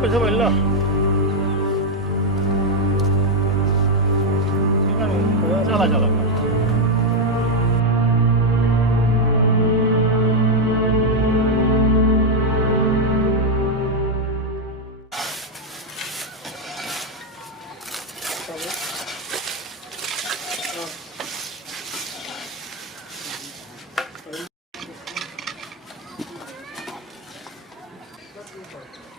पैसा मिलना चला चला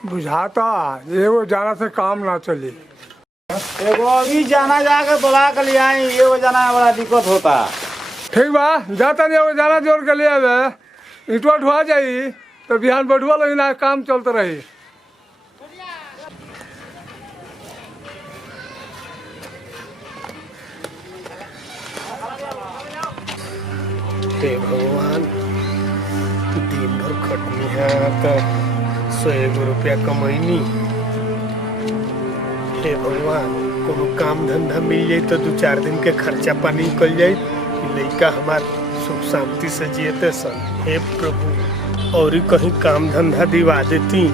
बुझाता एगो जाना से काम ना चली। एगो अभी जाना जाके बुला कर ले आई, एगो जाना में बड़ा दिक्कत होता। ठीक बा, जाता नहीं एगो जाना जोड़ के ले आवे, ईटवा ढुआ जाई तो बिहान बढ़ुआ लोग ना काम चलते रही। हे भगवान, दिन भर खटनी है तो 100 रुपया कमैनी। हे भगवान, कोनो काम धंधा मिल जाए तो 2-4 दिन के खर्चा पानी निकल जाए, लड़का हमार सुख शांति से जियते सन। हे प्रभु, और ही कहीं काम धंधा दिवा देती,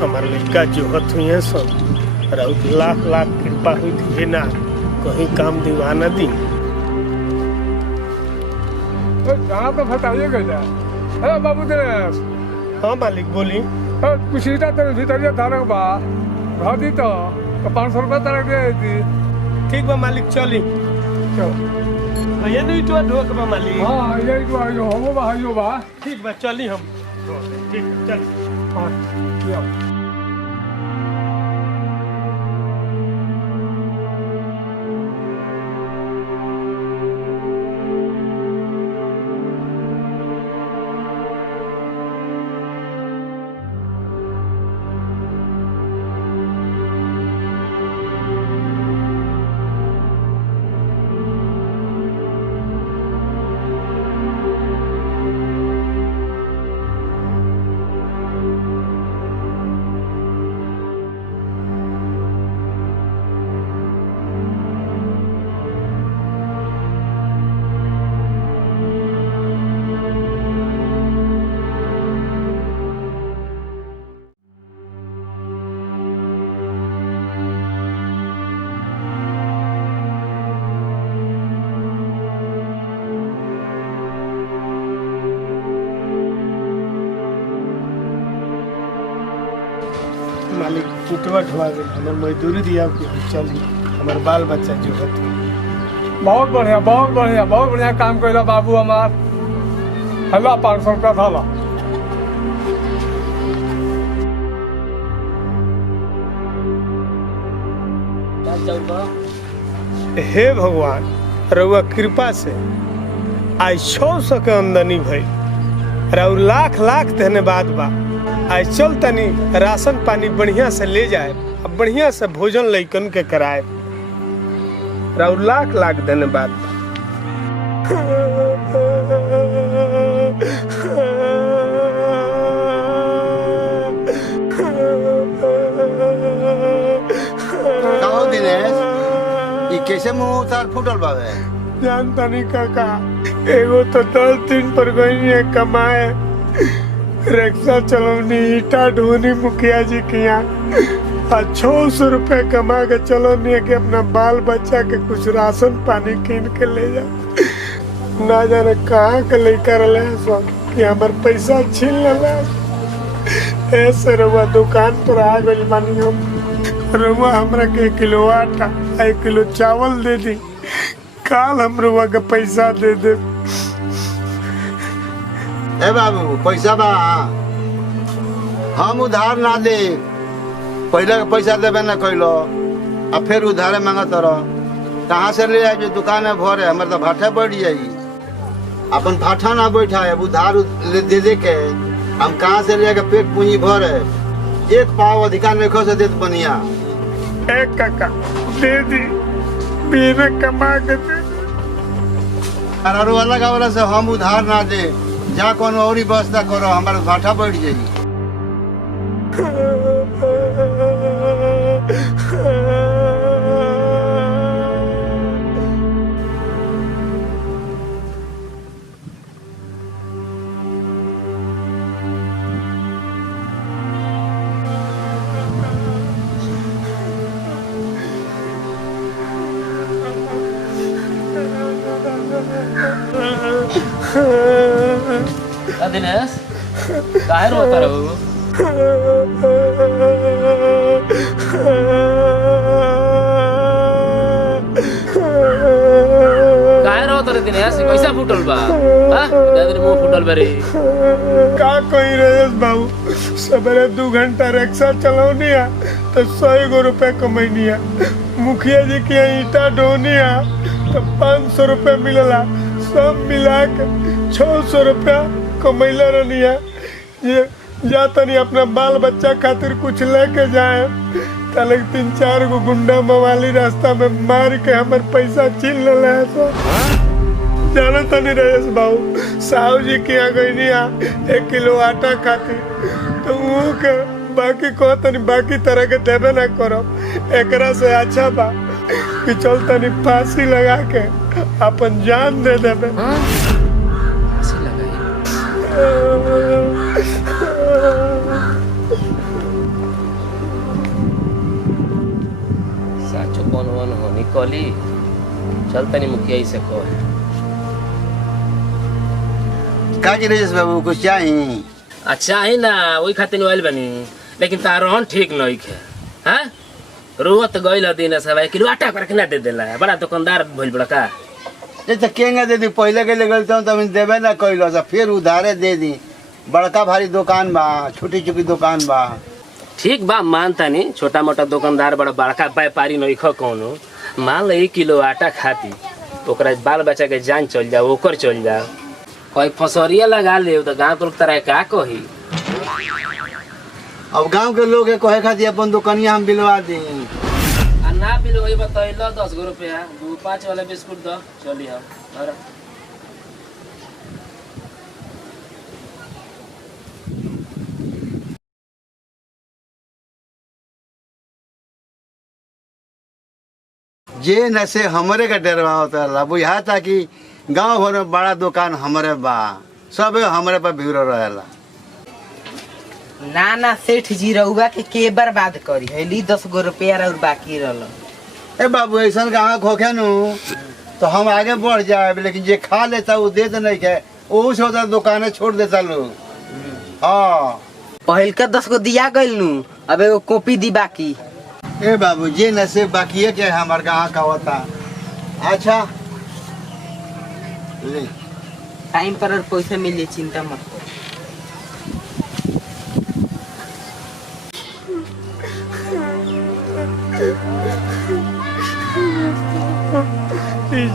हमार लड़का जोहत हुई है सन। और लाख लाख कृपा हुई थी ना, कहीं काम दिवा न दी। जाना तो बताइएगा जा। अरे बाबू दिनेश। हाँ मालिक बोली। कुछ ईटा तेरे भीतर धारक बा घर दी तो 500 रुपया तरह दे दी। ठीक बा मालिक, चली चल ये नहीं तो ढोक बा मालिक। हाँ यही तो आयो हमो बा आयो बा। ठीक बा, चली हम। ठीक चल। हाँ लिया। मालिक ईटवा ढुआ गई, हमार मजदूरी दिया कि चली, हमार बाल बच्चा जो है। बहुत बढ़िया बहुत बढ़िया बहुत बढ़िया काम कैला बाबू हमार। हला 500 रुपया था। हे भगवान, रउआ कृपा से आज 600 के आमदनी भई। रउ लाख लाख धन्यवाद बा। आज चल तनी राशन पानी बढ़िया से ले जाए, अब बढ़िया से भोजन लइकन के कराए। रउ लाख लाख धन्यवाद बा। कहो दिनेश, ये कैसे मुंह उतार फूटल बावे? जानता नहीं काका, एगो तो 10 दिन पर गई है कमाए, रिक्शा चलौनी, ईटा ढोनी मुखिया जी के यहाँ। 600 रुपए कमा के चलौनी है कि अपना बाल बच्चा के कुछ राशन पानी कीन के ले जा। ना जाने कहाँ के लेकर रहे सब कि हमार पैसा छीन ले। ऐसे रउआ दुकान पर आ गई बानी हम। रउआ हमरा के 1 किलो आटा 1 किलो चावल दे दी, काल हम रउआ के पैसा दे दे। ए बाबू पैसा बा, हम उधार ना दे। पहले के पैसा देवे ना कैलो, अब फिर उधारे मांगत रह। कहाँ से ले आए? दुकान में भरे, हमारे तो भाठा बढ़ जाई। अपन भाठा ना बैठा है, उधार दे दे के हम कहाँ से ले पेट पूंजी भरे। एक पाव अधिकार में खो से देत बनिया। एक काका दे दी, बिना कमा के दे। अरे अलग वाला से हम उधार ना दे, जा कौन और व्यवस्था करो, हमारे भाठा बढ़ जाई। दिनेश काहे रोता रहो? काहे रोता रे दिनेश? कैसा फुटल बा? हां दादर मुंह फुटल बा रे। का कही रहे बाबू, सवेरे 2 घंटा रिक्शा चलाऊनी है तो 100 रुपए कमैनी है। मुखिया जी के ईटा ढोनी है तो 500 रुपए मिलला। सब मिला के 600 रुपया कमैला रहनी है। ये जा तनी अपना बाल बच्चा खातिर कुछ लेके जाए, तले 3-4 गो गुंडा मवाली रास्ता में मार के हमर पैसा छीन लेला है। तो जाना तनी रहे बाबू, साहू जी के यहाँ गई 1 किलो आटा खाती तो वो के बाकी को तनी बाकी तरह के देवे ना करो। एकरा से अच्छा बा कि चल तनी फांसी लगा के अपन जान दे देवे। फांसी लगाई? साचो कौन वन होनी कली। चल तनी मुखिया से कह। का जी राजेश बाबू कुछ चाहिए? अच्छा है ना, वही खातिर आइल बनी। लेकिन तारोहन ठीक नहीं है। हाँ रोत गइल दिन सब 1 किलो आटा करके ना दे देला। बड़ा दुकानदार भइल बड़ा का। ये तो केंगे दे दी, पहले के ले गई तो देवे ना कैलो, फिर उधारे दे दी। बड़का भारी दुकान बा, छोटी छोटी दुकान बा। ठीक बा मानता नहीं, छोटा मोटा दुकानदार बड़ा बड़का व्यापारी नहीं खो कौनो। मान लो 1 किलो आटा खाती ओकरा बाल बच्चा के जान चल जाओ, ओकर चल जाओ। कोई फसरिया लगा ले तो गाँव के लोग तरह का कही। अब गांव के लोग कहे खातिर अपन दुकानिया हम बिलवा दी। ना बिलवाई बतैलो 10 गो रुपया 2-5 वाला बिस्कुट दो चली हम। और जे न से हमरे का डरवा होता ला बुझा था कि गांव भर में बड़ा दुकान हमरे बा, सब हमरे पर भीड़ रहेला। ना ना सेठ जी रउआ के बर्बाद करी है। 10 गो रुपया और बाकी रहल। ए बाबू ऐसा कहाँ खोखे नु तो हम आगे बढ़ जाए, लेकिन जे खा लेता वो दे नहीं के वो से होता दुकाने छोड़ देता लोग। हाँ पहल का 10 गो दिया गइल नु, अब एगो कॉपी दी बाकी। ए बाबू जे नशे बाकी है क्या हमारे कहाँ का होता। अच्छा ले टाइम पर और पैसा मिल जाए, चिंता मत करो।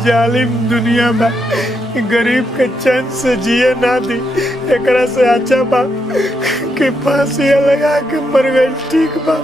जालिम दुनिया में गरीब के चैन से जिए ना दी। एकरा से अच्छा बा कि फांसी लगा के मर गई। ठीक बा।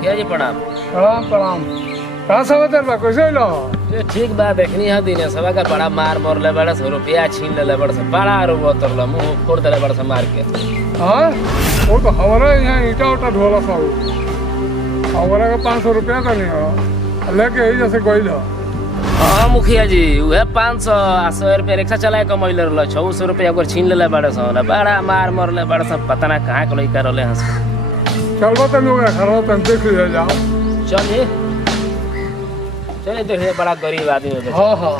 क्या जी प्रणाम। प्रणाम प्रणाम। कहाँ समाचार बा, कैसे लो? ये ठीक बा, देखनी है दिन सभा का बड़ा मार मोरले बड़ा 100 रुपया छीन ले बड़ा सा बड़ा रोतरला मुंह फोड़ देले बड़ा सा मार के। हाँ वो तो हमारे यहाँ ईटा उटा ढोला सब हमारा का 500 रुपया का नहीं हो लेके ही जैसे कोई लो। हाँ मुखिया जी वह 500 आ 100 रुपया रिक्शा चलाए कमैले रहल 600 रुपया ओकर छीन ले बड़ा सा बड़ा मार मोरले बड़ा सा पता ना कहाँ के लइका रहले हंस। चलबो तो लोग खड़ा तो देख ले जाओ। चलिए चलिए देखिए बड़ा गरीब आदमी है। हाँ हाँ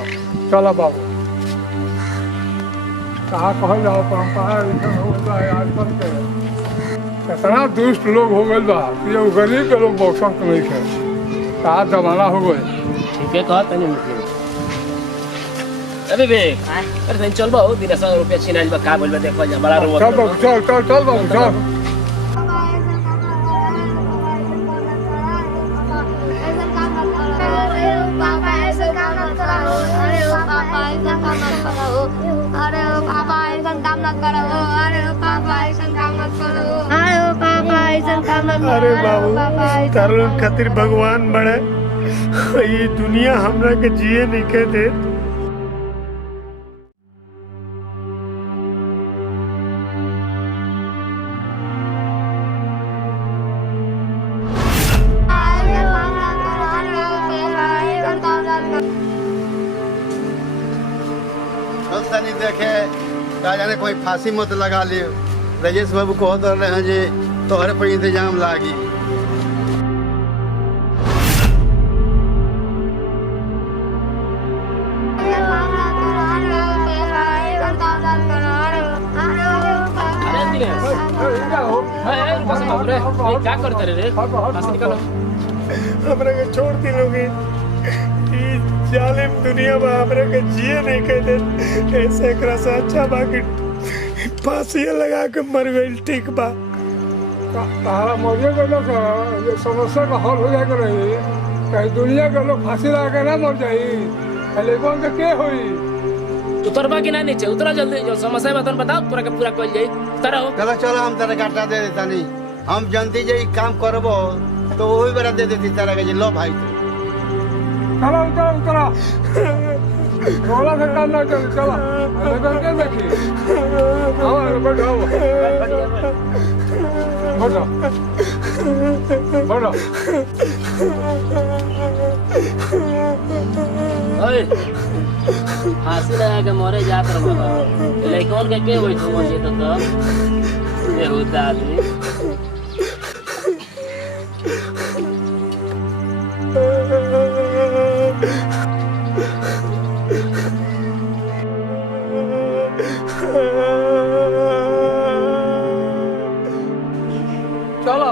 चलो बाबू। कहाँ कहल जाओ परम्परा होता है आजकल के इतना दुष्ट लोग हो गए बा कि ये गरीब के लोग बख्शत नहीं है। कहाँ जमाना हो गए। ठीक है कहते नहीं मुखिया। अरे बे अरे चल बा दिन 100 रुपया छीन बा का बोल बा देखो जा बड़ा रो। चल बाबू चल चल चल बाबू चल। अरे ओ पापा ऐसा काम मत करो। अरे ओ पापा ऐसा काम मत करो। अरे ओ पापा ऐसा काम मत करो। अरे बाबू तारण खातिर भगवान बड़े ये दुनिया हमरा के जिए नहीं के दे। तनी देखे का जाने कोई फांसी मत लगा ले। राजेश बाबू कहत रहे हैं जी तोहरे पर इंतजाम लागी। क्या करते रे फांसी निकालो। हमरा के छोड़ दी लोगे जालिम दुनिया में हमरा के जिए नहीं के दे। ऐसे एकरा से अच्छा बा कि फांसी लगा के मर गई ठीक बा। तारा मरिए गलो का ये समस्या का हल हो जाएगा रही। कहीं दुनिया के लोग फांसी लगा के ना मर जाई लेकिन के के होई। उतरबा कि ना नीचे उतरा जल्दी जो समस्या बतन बताओ पूरा के पूरा कर जाई। उतरो चलो चलो हम तेरे काटा दे देता नहीं। हम जनती जे काम करबो तो वही बेरा दे देती तेरा के लो भाई। चलो उतरा उतरा थोड़ा सा काम ना चल चला लेकर के देखी। आओ बैठो बैठो बैठो। ओए फांसी लगा के मरे जात रहो लेकिन के होई तो मुझे तो ये होता आदमी। चलो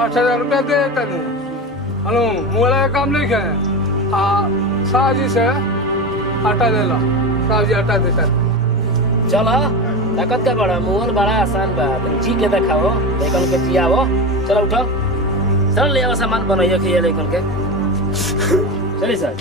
8,000 रुपया दे देता नहीं। हेलो मोला का काम नहीं है। साजी से आटा ले लो। साजी आटा देता चलो ताकत का बड़ा मोहन बड़ा आसान बा। तुम जी के दिखाओ लेकिन के जियाओ। चलो उठो चल ले आओ सामान बनाइए के ये लेकिन के चलिए सर।